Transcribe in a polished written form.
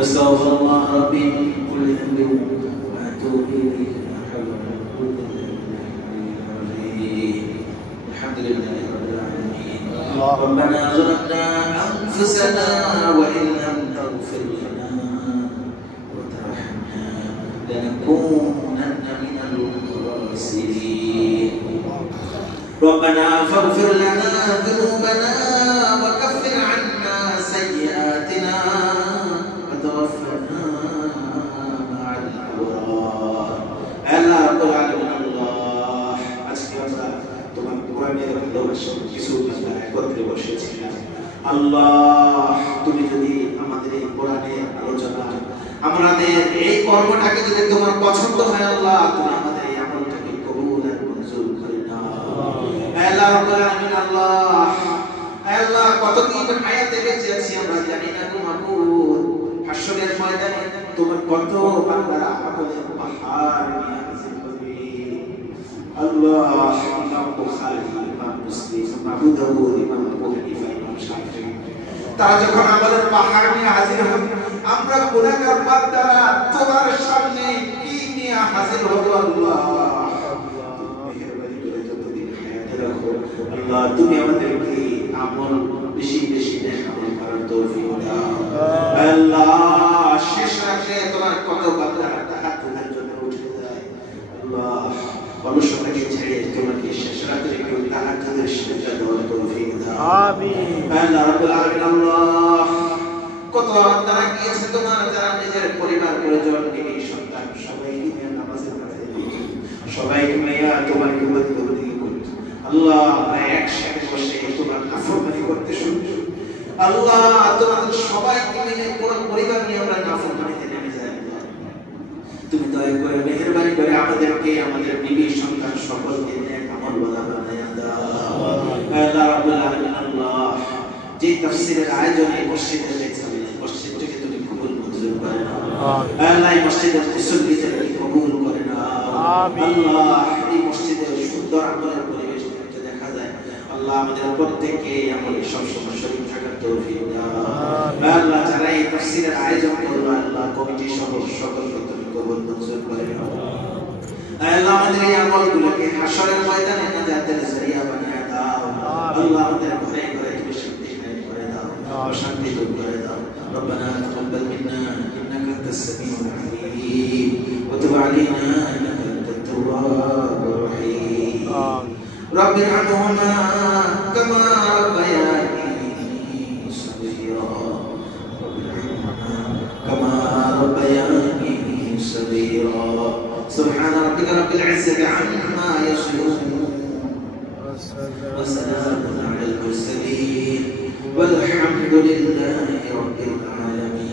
أستغفر الله ربي من كل ذنب وأتوب إليه لا حول ولا قوة إلا بالله. الحمد لله رب العالمين. ربنا ظلمنا أنفسنا وإن لم تغفر لنا وترحمنا لنكونن من الخاسرين. ربنا فاغفر لنا ذنوبنا وكفر عنا سيئاتنا وتوفنا مع الأبرار. আল্লাহ রাব্বুল আলামিন আল্লাহ, আজকে আমরা তোমার কোরআনের ভালোবাসা কিছু বান্দা একত্রে বসেছিলাম। আল্লাহ, তুমি যদি আমাদের এই কোরআনের আলোচনা, আমাদের এই কর্মটাকে যদি তোমার পছন্দ হয় আল্লাহ, তুমি আমাদের এই আমলটাকে কবুল আর মঞ্জুর করে নাও। আল্লাহ রাব্বুল আলামিন আল্লাহ, আল্লাহ কতদিন হায়াতে বেঁচে আছি আমরা জানি না গো মাবুদ। হাসরের ময়দানে তোমার কত বান্দারা আমাদের পাহাড় নিয়ে হাজির হবে আল্লাহ। ইমাম বুখারী, ইমাম মুসলিম, ইমাম আবু দাউদ, ইমাম আবু হানিফা, ইমাম শাফিঈ, তারা যখন আমাদের পাহাড় নিয়ে হাজির হবে, আমরা গুনাহগার বান্দারা তোমার সামনে কি নিয়ে হাজির হব আল্লাহ? আল্লাহ, তুমি আমাদেরকে আমল বেশি বেশি আমল করার তৌফিক দাও আল্লাহ। শেষ রাতে তোমার কত বান্দারা তাহাজ্জুদের জন্য উঠে যায় আল্লাহ, অলসতাকে ছেড়ে তোমাকে শেষ রাতে একটু তাহাজ্জুদের সিজদা দেওয়ার তৌফিক দাও আমিন। আল্লাহ রাব্বুল আলামিন আল্লাহ, কত বান্দারা গিয়েছে তোমার, যারা নিজের পরিবার পরিজন বিবি সন্তান সবাইকে নিয়ে নামাজে দাঁড়িয়ে সবাইকে নিয়ে তোমার ইবাদত করতে আল্লাহ, একসাথে বসে তোমার নাফরমানি করতে শুরু আল্লাহ। তোমাদের সবাইকে মিলে পুরো পরিবার নিয়ে আমরা নাফরমানিতে নেমে যাই আল্লাহ। তুমি দয়া করে মেহেরবানি করে আমাদেরকে, আমাদের বিবি সন্তান সকলকে নেক আমলওয়ালা বানায়া দাও আল্লাহ রাব্বুল আলামিন আল্লাহ। যে তাফসীরের আয়োজন এই মসজিদে হয়েছে, মসজিদটাকে তুমি কবুল মঞ্জুর করে নাও আল্লাহ। এই মসজিদের মুসল্লিদেরকে কবুল করে নাও আল্লাহ। এই মসজিদের সুন্দর আমলের পরিবেশ দেখা যায় আল্লাহ, আমাদের প্রত্যেককে আমলে সবসময় শরীর থাকার তৌফিক দাও আল্লাহ। যারা এই তাফসীরের আয়োজন করলো আল্লাহ, কমিটি সহ সকলকে তুমি কবুল মঞ্জুর করে নাও আল্লাহ। আমাদের এই আমলগুলোকে হাশরের ময়দানে নাজাতের জরিয়া বানিয়ে দাও আল্লাহ। আমাদের ঘরে ঘরে তুমি শান্তি কায়েম করে দাও, শান্তি দূর করে দাও। ربنا تقبل منا انك انت السميع العليم وتب علينا انك انت التواب الرحيم. رب ارحمهما كما ربياني صغيرا، كما ربياني صغيرا. سبحان ربك رب العزة عما يصفون وسلام على المرسلين والحمد لله رب العالمين.